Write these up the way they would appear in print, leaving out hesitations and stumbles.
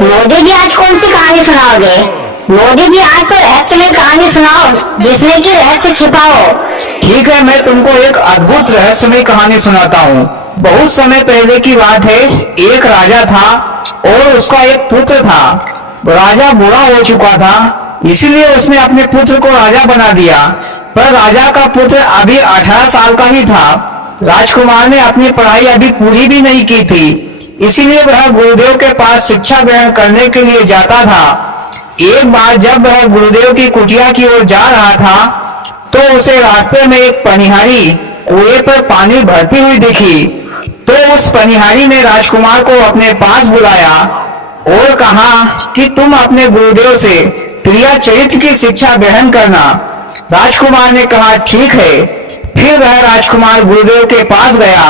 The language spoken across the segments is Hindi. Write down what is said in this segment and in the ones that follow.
मोदी जी आज कौन सी कहानी सुनाओगे? मोदी जी आज तो रहस्यमय कहानी सुनाओ जिसमें कि रहस्य छिपा हो। ठीक है, मैं तुमको एक अद्भुत रहस्यमय कहानी सुनाता हूँ। बहुत समय पहले की बात है। एक राजा था और उसका एक पुत्र था। राजा बूढ़ा हो चुका था, इसीलिए उसने अपने पुत्र को राजा बना दिया। पर राजा का पुत्र अभी 18 साल का ही था। राजकुमार ने अपनी पढ़ाई अभी पूरी भी नहीं की थी, इसीलिए वह गुरुदेव के पास शिक्षा ग्रहण करने के लिए जाता था। एक बार जब वह गुरुदेव की कुटिया की ओर जा रहा था तो उसे रास्ते में एक पनिहारी कुएं पर पानी भरती हुई दिखी। तो उस पनिहारी ने राजकुमार को अपने पास बुलाया और कहा कि तुम अपने गुरुदेव से क्रिया चरित्र की शिक्षा ग्रहण करना। राजकुमार ने कहा ठीक है। फिर वह राजकुमार गुरुदेव के पास गया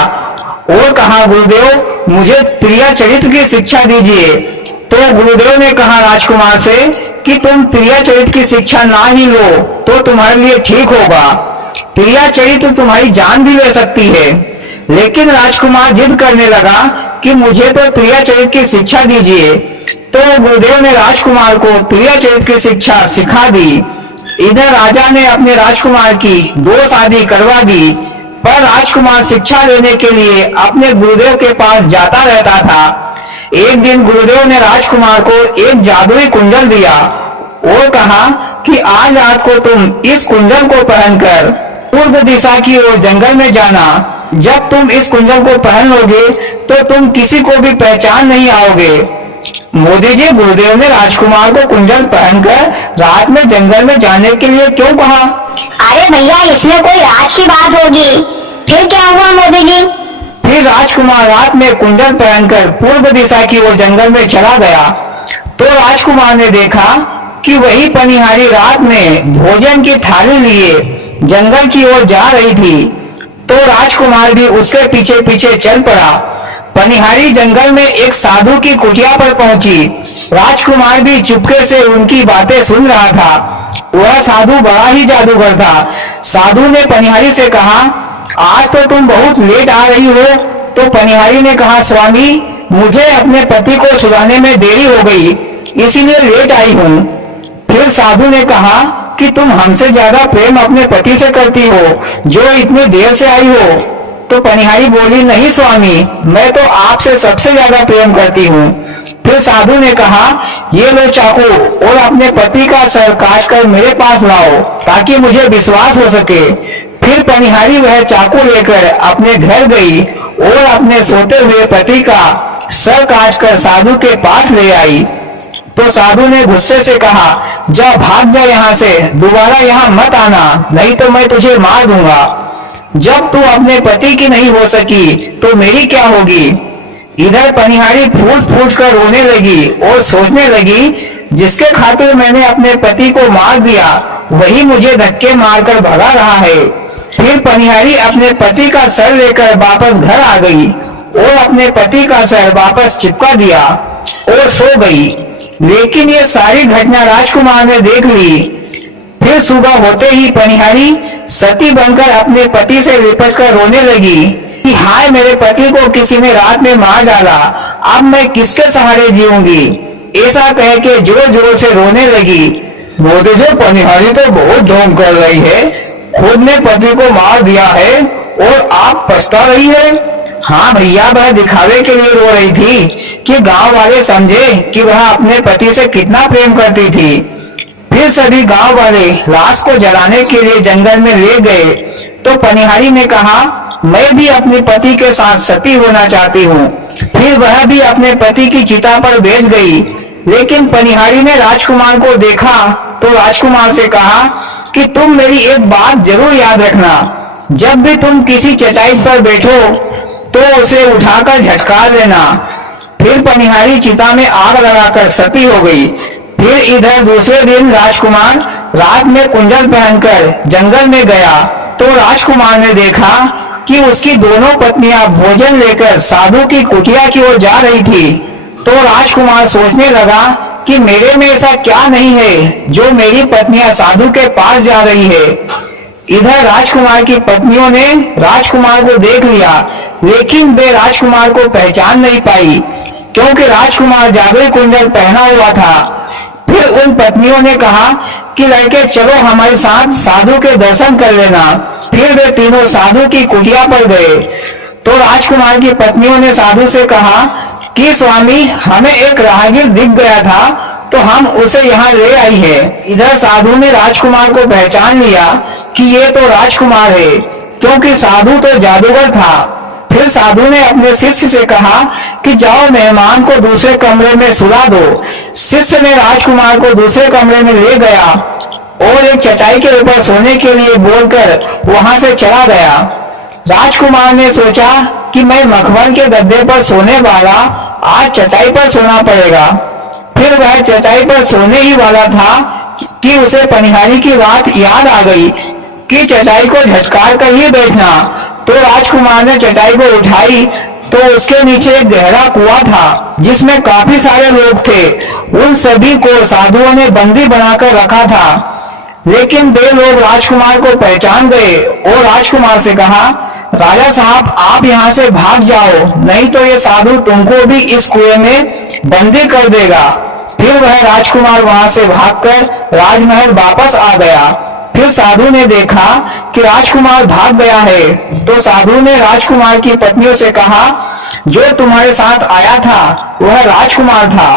और कहा गुरुदेव, मुझे क्रिया चरित्र की शिक्षा दीजिए। तो गुरुदेव ने कहा राजकुमार से कि तुम क्रिया चरित्र की शिक्षा ना ही लो तो तुम्हारे लिए ठीक होगा। क्रिया चरित्र तुम्हारी जान भी ले सकती है। लेकिन राजकुमार जिद करने लगा कि मुझे तो क्रिया चरित्र की शिक्षा दीजिए। तो गुरुदेव ने राजकुमार को क्रिया चरित्र की शिक्षा सिखा दी। इधर राजा ने अपने राजकुमार की 2 शादी करवा दी। पर राजकुमार शिक्षा लेने के लिए अपने गुरुदेव के पास जाता रहता था। एक दिन गुरुदेव ने राजकुमार को एक जादुई कुंडल दिया और कहा कि आज रात को तुम इस कुंडल को पहनकर पूर्व दिशा की ओर जंगल में जाना। जब तुम इस कुंडल को पहन लोगे तो तुम किसी को भी पहचान नहीं आओगे। मोदी जी, गुरुदेव ने राजकुमार को कुंडल पहनकर रात में जंगल में जाने के लिए क्यों कहा? अरे भैया, इसमें कोई राज की बात होगी। फिर क्या हुआ मोदी जी? फिर राजकुमार रात में कुंडल पहनकर पूर्व दिशा की ओर जंगल में चला गया। तो राजकुमार ने देखा कि वही पनिहारी रात में भोजन की थाली लिए जंगल की ओर जा रही थी। तो राजकुमार भी उसके पीछे पीछे चल पड़ा। पनिहारी जंगल में एक साधु की कुटिया पर पहुंची। राजकुमार भी चुपके से उनकी बातें सुन रहा था। वह साधु बड़ा ही जादूगर था। साधु ने पनिहारी से कहा, आज तो तुम बहुत लेट आ रही हो। तो पनिहारी ने कहा, स्वामी, मुझे अपने पति को सुलाने में देरी हो गई, इसीलिए लेट आई हूँ। फिर साधु ने कहा कि तुम हमसे ज्यादा प्रेम अपने पति से करती हो जो इतनी देर से आई हो। तो पनिहारी बोली, नहीं स्वामी, मैं तो आपसे सबसे ज्यादा प्रेम करती हूँ। फिर साधु ने कहा, ये लो चाकू और अपने पति का सर काट कर मेरे पास लाओ ताकि मुझे विश्वास हो सके। फिर पनिहारी वह चाकू लेकर अपने घर गई और अपने सोते हुए पति का सर काटकर साधु के पास ले आई। तो साधु ने गुस्से से कहा, जा भाग जा यहाँ से, दोबारा यहाँ मत आना, नहीं तो मैं तुझे मार दूंगा। जब तू अपने पति की नहीं हो सकी तो मेरी क्या होगी? इधर पनिहारी फूट फूट कर रोने लगी और सोचने लगी, जिसके खातिर मैंने अपने पति को मार दिया वही मुझे धक्के मारकर भगा रहा है। फिर पनिहारी अपने पति का सर लेकर वापस घर आ गई और अपने पति का सर वापस चिपका दिया और सो गई। लेकिन ये सारी घटना राजकुमार ने देख ली। फिर सुबह होते ही पनिहारी सती बनकर अपने पति से लिपट कर रोने लगी कि हाय, मेरे पति को किसी ने रात में मार डाला, अब मैं किसके सहारे जीऊंगी। ऐसा कह के जोर जोर से रोने लगी। मोदी जी, पनिहारी तो बहुत ढोंग कर रही है, खुद ने पति को मार दिया है और आप पछता रही है। हाँ भैया, वह दिखावे के लिए रो रही थी कि गांव वाले समझे कि वह अपने पति से कितना प्रेम करती थी। फिर सभी गांव वाले लाश को जलाने के लिए जंगल में ले गए। तो पनिहारी ने कहा, मैं भी अपने पति के साथ सती होना चाहती हूँ। फिर वह भी अपने पति की चिता पर बैठ गई। लेकिन पनिहारी ने राजकुमार को देखा तो राजकुमार से कहा कि तुम मेरी एक बात जरूर याद रखना, जब भी तुम किसी चटाई पर बैठो तो उसे उठाकर झटकार देना। फिर पनिहारी चिता में आग लगाकर सती हो गई। फिर इधर दूसरे दिन राजकुमार रात में कुंडल पहनकर जंगल में गया। तो राजकुमार ने देखा कि उसकी दोनों पत्नियां भोजन लेकर साधु की कुटिया की ओर जा रही थी। तो राजकुमार सोचने लगा कि मेरे में ऐसा क्या नहीं है जो मेरी पत्नियां साधु के पास जा रही है। इधर राजकुमार की पत्नियों ने राजकुमार को देख लिया, लेकिन वे राजकुमार को पहचान नहीं पाई क्योंकि राजकुमार जादुई कुंडल पहना हुआ था। फिर उन पत्नियों ने कहा कि लड़के चलो हमारे साथ साधु के दर्शन कर लेना। फिर वे तीनों साधु की कुटिया पर गए। तो राजकुमार की पत्नियों ने साधु से कहा कि स्वामी, हमें एक राहगीर दिख गया था तो हम उसे यहाँ ले आई है। इधर साधु ने राजकुमार को पहचान लिया कि ये तो राजकुमार है, क्योंकि साधु तो जादूगर था। फिर साधु ने अपने शिष्य से कहा कि जाओ मेहमान को दूसरे कमरे में सुला दो। शिष्य ने राजकुमार को दूसरे कमरे में ले गया और एक चटाई के ऊपर सोने के लिए बोलकर वहां से चला गया। राजकुमार ने सोचा कि मैं मखमल के गद्दे पर सोने वाला, आज चटाई पर सोना पड़ेगा। फिर वह चटाई पर सोने ही वाला था कि उसे पनिहारी की बात याद आ गई कि चटाई को झटकार कर ही बैठना। तो राजकुमार ने चटाई को उठाई तो उसके नीचे एक गहरा कुआं था जिसमें काफी सारे लोग थे। उन सभी को साधुओं ने बंदी बनाकर रखा था, लेकिन वे लोग राजकुमार को पहचान गए और राजकुमार से कहा, राजा साहब, आप यहाँ से भाग जाओ, नहीं तो ये साधु तुमको भी इस कुएं में बंदी कर देगा। फिर वह राजकुमार वहां से भागकर राजमहल वापस आ गया। फिर साधु ने देखा कि राजकुमार भाग गया है, तो साधु ने राजकुमार की पत्नियों से कहा, जो तुम्हारे साथ आया था वह राजकुमार था।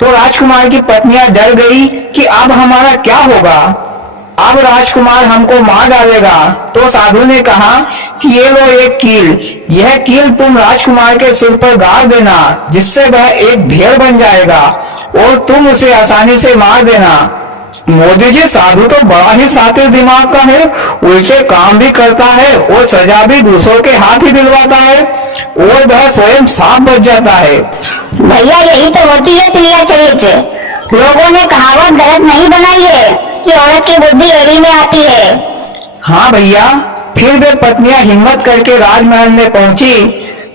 तो राजकुमार की पत्नियां डर गई कि अब हमारा क्या होगा, अब राजकुमार हमको मार डालेगा। तो साधु ने कहा कि ये लो एक कील, यह कील तुम राजकुमार के सिर पर गाड़ देना, जिससे वह एक ढेर बन जाएगा और तुम उसे आसानी से मार देना। मोदी जी, साधु तो बड़ा ही शातिर दिमाग का है, उल्टे काम भी करता है और सजा भी दूसरों के हाथ ही दिलवाता है और वह स्वयं सांप बच जाता है। भैया यही तो होती है क्रिया चरित्र। लोगों ने कहावत गलत नहीं बनाई है कि औरत की बुद्धि एड़ी में आती है। हाँ भैया। फिर वे पत्नियां हिम्मत करके राजमहल में पहुंची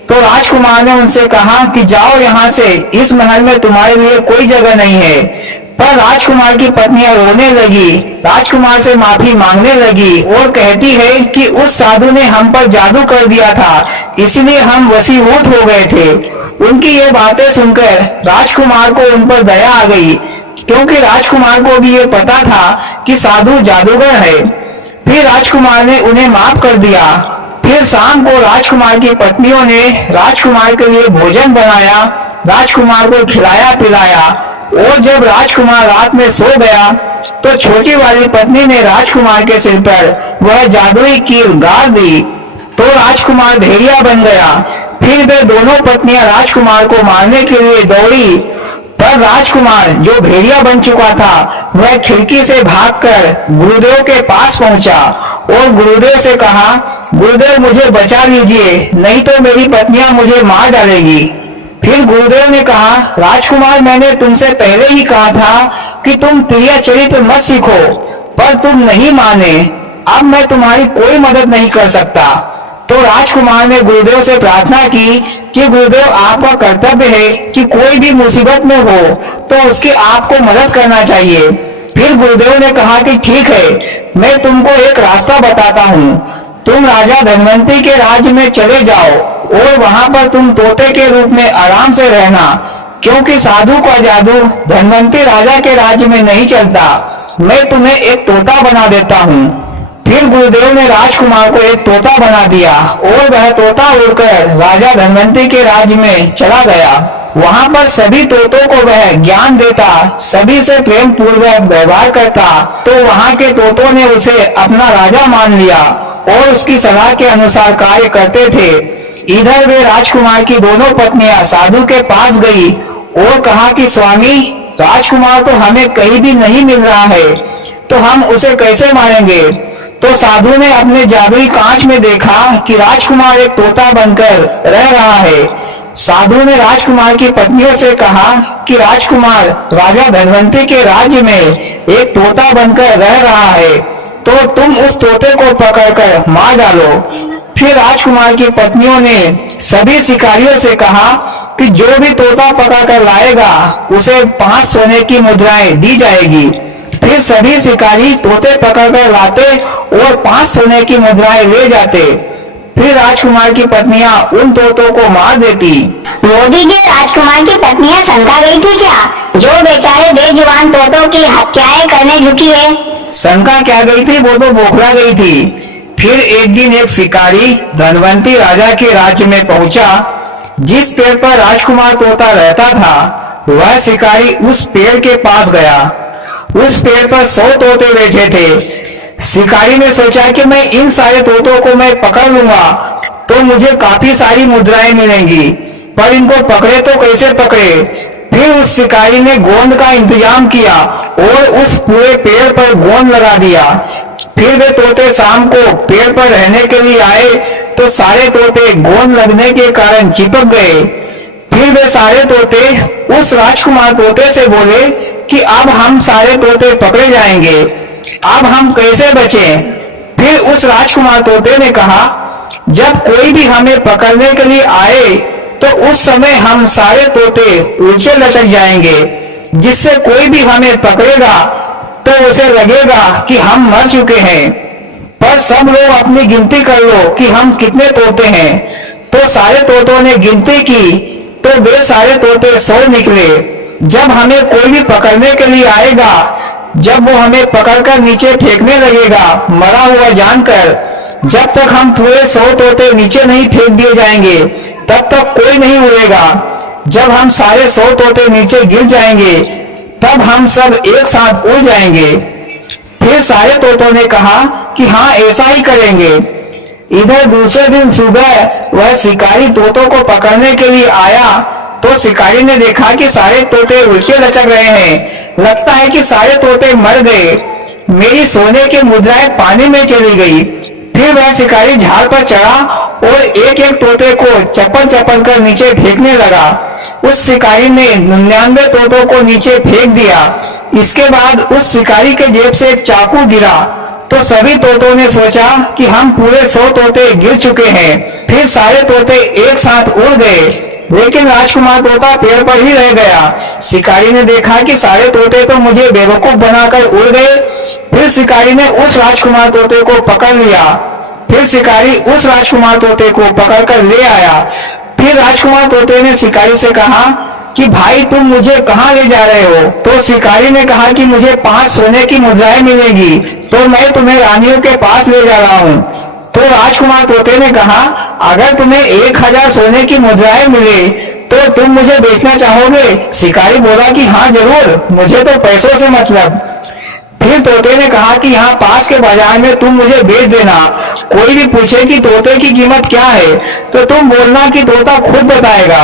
तो राजकुमार ने उनसे कहा कि जाओ यहाँ से, इस महल में तुम्हारे लिए कोई जगह नहीं है। पर राजकुमार की पत्नियां रोने लगी, राजकुमार से माफी मांगने लगी और कहती है कि उस साधु ने हम पर जादू कर दिया था, इसलिए हम वशीभूत हो गए थे। उनकी ये बातें सुनकर राजकुमार को उन पर दया आ गई, क्योंकि राजकुमार को भी ये पता था कि साधु जादूगर है। फिर राजकुमार ने उन्हें माफ कर दिया। फिर शाम को राजकुमार की पत्नियों ने राजकुमार के लिए भोजन बनाया, राजकुमार को खिलाया पिलाया और जब राजकुमार रात में सो गया तो छोटी वाली पत्नी ने राजकुमार के सिर पर वह जादुई कील गाड़ दी तो राजकुमार भेड़िया बन गया। फिर वे दोनों पत्नियां राजकुमार को मारने के लिए दौड़ी, पर राजकुमार जो भेड़िया बन चुका था वह खिड़की से भागकर गुरुदेव के पास पहुंचा और गुरुदेव से कहा, गुरुदेव मुझे बचा लीजिए, नहीं तो मेरी पत्नियां मुझे मार डालेगी। फिर गुरुदेव ने कहा, राजकुमार, मैंने तुमसे पहले ही कहा था कि तुम क्रिया चरित्र मत सीखो, पर तुम नहीं माने। अब मैं तुम्हारी कोई मदद नहीं कर सकता। तो राजकुमार ने गुरुदेव से प्रार्थना की कि गुरुदेव, आपका कर्तव्य है कि कोई भी मुसीबत में हो तो उसकी आपको मदद करना चाहिए। फिर गुरुदेव ने कहा कि ठीक है, मैं तुमको एक रास्ता बताता हूँ। तुम राजा धनवंती के राज्य में चले जाओ और वहां पर तुम तोते के रूप में आराम से रहना, क्योंकि साधु का जादू धनवंती राजा के राज्य में नहीं चलता। मैं तुम्हें एक तोता बना देता हूँ। फिर गुरुदेव ने राजकुमार को एक तोता बना दिया और वह तोता उड़कर राजा धनवंती के राज्य में चला गया। वहां पर सभी तोतों को वह ज्ञान देता, सभी से प्रेम पूर्वक व्यवहार करता, तो वहां के तोतों ने उसे अपना राजा मान लिया और उसकी सलाह के अनुसार कार्य करते थे। इधर वे राजकुमार की दोनों पत्नियां साधु के पास गई और कहा कि स्वामी, राजकुमार तो हमें कहीं भी नहीं मिल रहा है, तो हम उसे कैसे मारेंगे। तो साधु ने अपने जादुई कांच में देखा कि राजकुमार एक तोता बनकर रह रहा है। साधु ने राजकुमार की पत्नियों से कहा कि राजकुमार राजा धनवंती के राज्य में एक तोता बनकर रह रहा है, तो तुम उस तोते को पकड़कर मार डालो। फिर राजकुमार की पत्नियों ने सभी शिकारियों से कहा कि जो भी तोता पकड़कर लाएगा उसे 5 सोने की मुद्राएं दी जाएगी। फिर सभी शिकारी तोते पकड़कर लाते और 5 सोने की मुद्राएं ले जाते। फिर राजकुमार की पत्नियां उन तोतों को मार देती। मोदी जी, राजकुमार की पत्नियां शंका गई थी क्या, जो बेचारे बेजुबान तोतों की हत्याएं करने झुकी है? शंका क्या गई थी, वो तो बौखला गई थी। फिर एक दिन एक शिकारी धनवंती राजा के राज्य में पहुंचा। जिस पेड़ पर राजकुमार तोता रहता था, वह शिकारी उस पेड़ के पास गया। उस पेड़ पर 100 तोते बैठे थे। शिकारी ने सोचा कि मैं इन सारे तोतों को मैं पकड़ लूंगा तो मुझे काफी सारी मुद्राएं मिलेंगी, पर इनको पकड़े तो कैसे पकड़े। फिर उस शिकारी ने गोंद का इंतजाम किया और उस पूरे पेड़ पर गोंद लगा दिया। फिर वे तोते शाम को पेड़ पर रहने के लिए आए तो सारे तोते गोंद लगने के कारण चिपक गए। फिर वे सारे तोते उस राजकुमार तोते से बोले कि अब हम सारे तोते पकड़े जाएंगे, अब हम कैसे बचें। फिर उस राजकुमार तोते ने कहा, जब कोई भी हमें पकड़ने के लिए आए तो उस समय हम सारे तोते उल्टे लटक जाएंगे, जिससे कोई भी हमें पकड़ेगा तो उसे लगेगा कि हम मर चुके हैं। पर सब लोग अपनी गिनती कर लो कि हम कितने तोते हैं। तो सारे तोतों ने गिनती की तो वे सारे तोते 100 निकले। जब हमें कोई भी पकड़ने के लिए आएगा, जब वो हमें पकड़कर नीचे फेंकने लगेगा मरा हुआ जानकर, जब तक हम पूरे 100 तोते नीचे नहीं फेंक दिए जाएंगे तब तक कोई नहीं उड़ेगा। जब हम सारे 100 तोते नीचे गिर जाएंगे तब हम सब एक साथ उड़ जाएंगे। फिर सारे तोतों ने कहा कि हाँ, ऐसा ही करेंगे। इधर दूसरे दिन सुबह वह शिकारी तोतों को पकड़ने के लिए आया तो शिकारी ने देखा कि सारे तोते उल्टे लटक रहे हैं। लगता है कि सारे तोते मर गए। मेरी सोने की मुद्राएं पानी में चली गई। फिर वह शिकारी झाड़ पर चढ़ा और एक एक तोते को चप्पल चप्पल कर नीचे फेंकने लगा। उस शिकारी ने 99 तोतों को नीचे फेंक दिया। इसके बाद उस शिकारी के जेब से एक चाकू गिरा तो सभी तोतों ने सोचा कि हम पूरे 100 तोते गिर चुके हैं। फिर सारे तोते एक साथ उड़ गए, लेकिन राजकुमार तोता पेड़ पर ही रह गया। शिकारी ने देखा कि सारे तोते तो मुझे बेवकूफ बनाकर उड़ गए। फिर शिकारी ने उस राजकुमार तोते को पकड़ लिया। फिर शिकारी उस राजकुमार तोते को पकड़कर ले आया। फिर राजकुमार तोते ने शिकारी से कहा कि भाई, तुम मुझे कहाँ ले जा रहे हो? तो शिकारी ने कहा कि मुझे 5 सोने की मुद्राएं मिलेंगी तो मैं तुम्हें रानियों के पास ले जा रहा हूँ। तो राजकुमार तोते ने कहा, अगर तुम्हें 1000 सोने की मुद्राएं मिले तो तुम मुझे बेचना चाहोगे? शिकारी बोला कि हाँ जरूर, मुझे तो पैसों से मतलब। फिर तोते ने कहा कि यहाँ पास के बाजार में तुम मुझे बेच देना। कोई भी पूछे कि तोते की कीमत क्या है तो तुम बोलना कि तोता खुद बताएगा।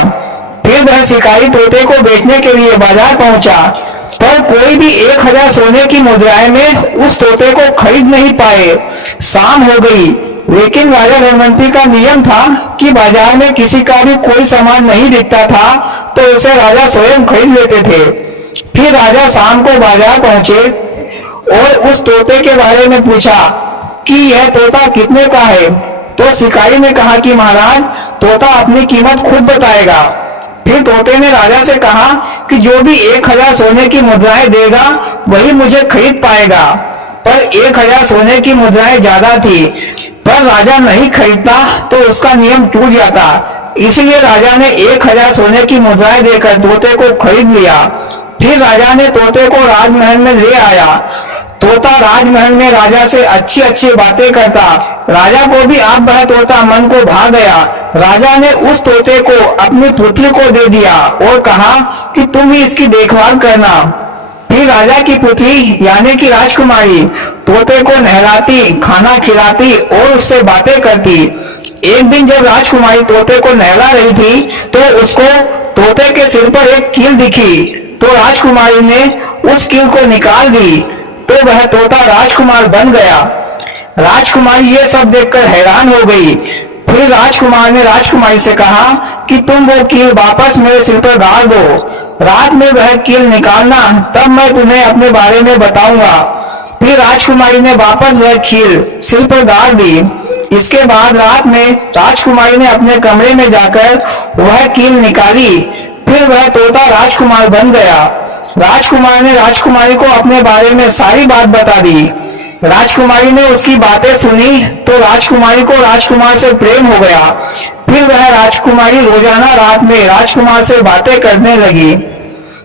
फिर वह शिकारी तोते को बेचने के लिए बाजार पहुंचा, पर कोई भी 1000 सोने की मुद्राएं में उस तोते को खरीद नहीं पाए। शाम हो गई, लेकिन राजा धनवंती का नियम था कि बाजार में किसी का भी कोई सामान नहीं दिखता था तो उसे राजा स्वयं खरीद लेते थे। फिर राजा शाम को बाजार पहुंचे और उस तोते के बारे में पूछा कि यह तोता कितने का है। तो शिकारी ने कहा कि महाराज, तोता अपनी कीमत खुद बताएगा। फिर तोते ने राजा से कहा कि जो भी 1000 सोने की मुद्राएं देगा वही मुझे खरीद पाएगा। पर 1000 सोने की मुद्राएं ज्यादा थी, पर राजा नहीं खरीदता तो उसका नियम टूट जाता। इसलिए राजा ने 1000 सोने की मुद्राएं देकर तोते को खरीद लिया। फिर राजा ने तोते को राजमहल में ले आया। तोता राजमहल में राजा से अच्छी अच्छी बातें करता। राजा को भी अब वह तोता मन को भा गया। राजा ने उस तोते को अपनी पुत्री को दे दिया और कहा कि तुम ही इसकी देखभाल करना। फिर राजा की पुत्री यानी कि राजकुमारी तोते को नहलाती, खाना खिलाती और उससे बातें करती। एक दिन जब राजकुमारी तोते को नहला रही थी तो उसको तोते के सिर पर एक कील दिखी। तो राजकुमारी ने उस कील को निकाल दी तो वह तोता राजकुमार बन गया। राजकुमारी ये सब देखकर हैरान हो गई। फिर राजकुमार ने राजकुमारी से कहा कि तुम वो कील वापस मेरे सिर पर डाल दो। रात में वह कील निकालना, तब मैं तुम्हें अपने बारे में बताऊंगा। फिर राजकुमारी ने वापस वह कील सिर पर डाल दी। इसके बाद रात में राजकुमारी ने अपने कमरे में जाकर वह कील निकाली। फिर वह तोता राजकुमार बन गया। राजकुमार ने राजकुमारी को अपने बारे में सारी बात बता दी। राजकुमारी ने उसकी बातें सुनी तो राजकुमारी को राजकुमार से प्रेम हो गया। फिर वह राजकुमारी रोजाना रात में राजकुमार से बातें करने लगी।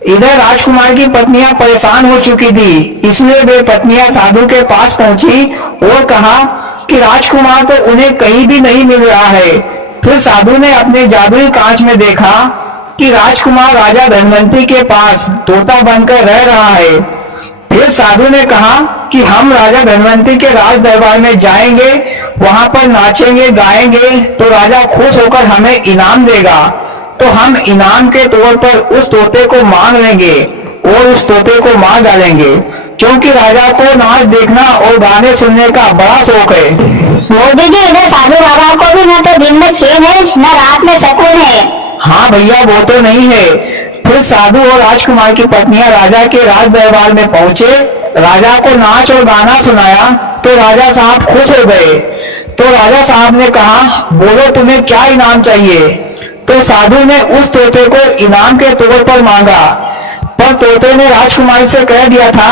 इधर राजकुमार की पत्नियां परेशान हो चुकी थी, इसलिए वे पत्नियां साधु के पास पहुंची और कहा कि राजकुमार तो उन्हें कहीं भी नहीं मिल रहा है। फिर साधु ने अपने जादुई कांच में देखा कि राजकुमार राजा धनवंतरी के पास तोता बनकर रह रहा है। फिर साधु ने कहा कि हम राजा धनवंतरी के राज दरबार में जाएंगे, वहां पर नाचेंगे गाएंगे तो राजा खुश होकर हमें इनाम देगा। तो हम इनाम के तौर पर उस तोते को मांग लेंगे और उस तोते को मार डालेंगे, क्योंकि राजा को नाच देखना और गाने सुनने का बड़ा शौक है। मोदी जी, इधर साधु बाबा को भी न तो दिन में चैन है न रात में सुकून है। हाँ भैया, वो तो नहीं है। फिर साधु और राजकुमार की पत्नियां राजा के राज दरबार में पहुंचे, राजा को नाच और गाना सुनाया तो राजा साहब खुश हो गए। तो राजा साहब ने कहा, बोलो तुम्हें क्या इनाम चाहिए। तो साधु ने उस तोते को इनाम के तौर पर मांगा, पर तोते ने राजकुमारी से कह दिया था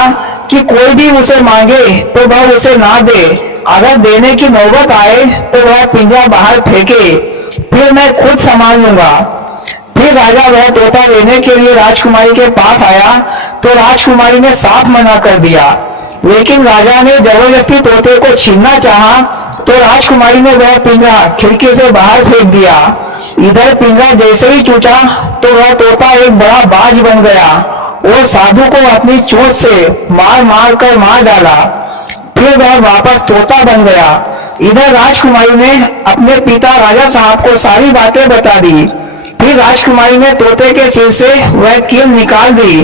कि कोई भी उसे मांगे तो वह उसे ना दे, अगर देने की नौबत आए तो वह पिंजरा बाहर फेंके, फिर मैं खुद संभाल लूंगा। फिर राजा वह तोता लेने के लिए राजकुमारी के पास आया तो राजकुमारी ने साफ मना कर दिया, लेकिन राजा ने जबरदस्ती तोते को छीनना चाहा तो राजकुमारी ने वह पिंजरा खिड़की से बाहर फेंक दिया। इधर पिंजरा जैसे ही टूटा तो वह तोता एक बड़ा बाज बन गया और साधु को अपनी चोंच से मार मार कर मार डाला। फिर वह वापस तोता बन गया। इधर राजकुमारी ने अपने पिता राजा साहब को सारी बातें बता दी। फिर राजकुमारी ने तोते के सिर से वह कील निकाल दी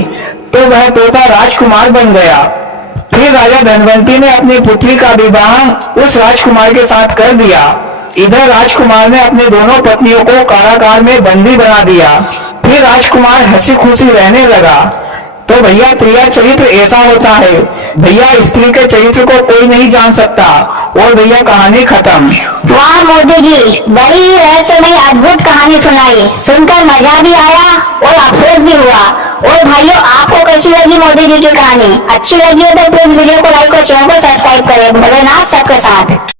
तो वह तोता राजकुमार बन गया। फिर राजा धनवंतरी ने अपनी पुत्री का विवाह उस राजकुमार के साथ कर दिया। इधर राजकुमार ने अपनी दोनों पत्नियों को कारागार में बंदी बना दिया। फिर राजकुमार हंसी खुशी रहने लगा। तो भैया, प्रिया चरित्र ऐसा होता है भैया, स्त्री के चरित्र को कोई नहीं जान सकता। और भैया, कहानी खत्म। वाह मोदी जी, बड़ी ही रहस्यमय अद्भुत कहानी सुनाई, सुनकर मजा भी आया और अफसोस भी हुआ। और भाइयों, आपको कैसी लगी मोदी जी की कहानी? अच्छी लगी हो तो प्लीज वीडियो को लाइक और चैनल को सब्सक्राइब करें। भोलेनाथ सबके साथ।